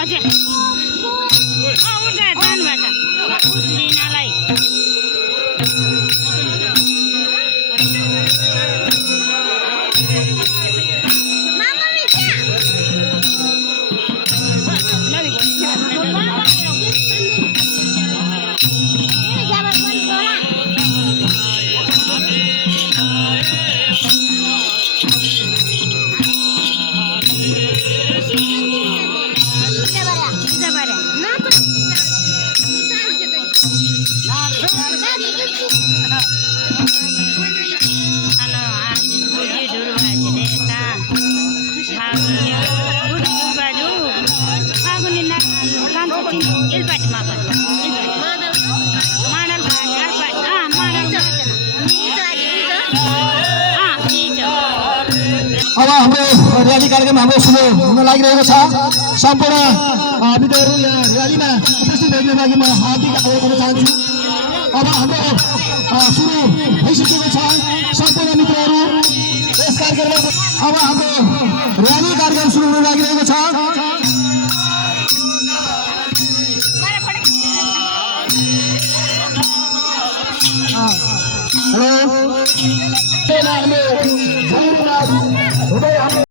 अच्छा उठा जानुभएछ उस लिनलाई अब हाम्रो र्याली कार्यक्रम हाम्रो सुरु हुन लागिरहेको छ। सम्पूर्ण मित्रहरू यहाँ र्यालीमा उपस्थित हुनको लागि म हार्दिक आग्रह गर्न चाहन्छु। अब हाम्रो सुरु भइसकेको छ। सम्पूर्ण मित्रहरू यस कार्यक्रममा अब हाम्रो र्याली कार्यक्रम सुरु हुन लागिरहेको छ। हेलो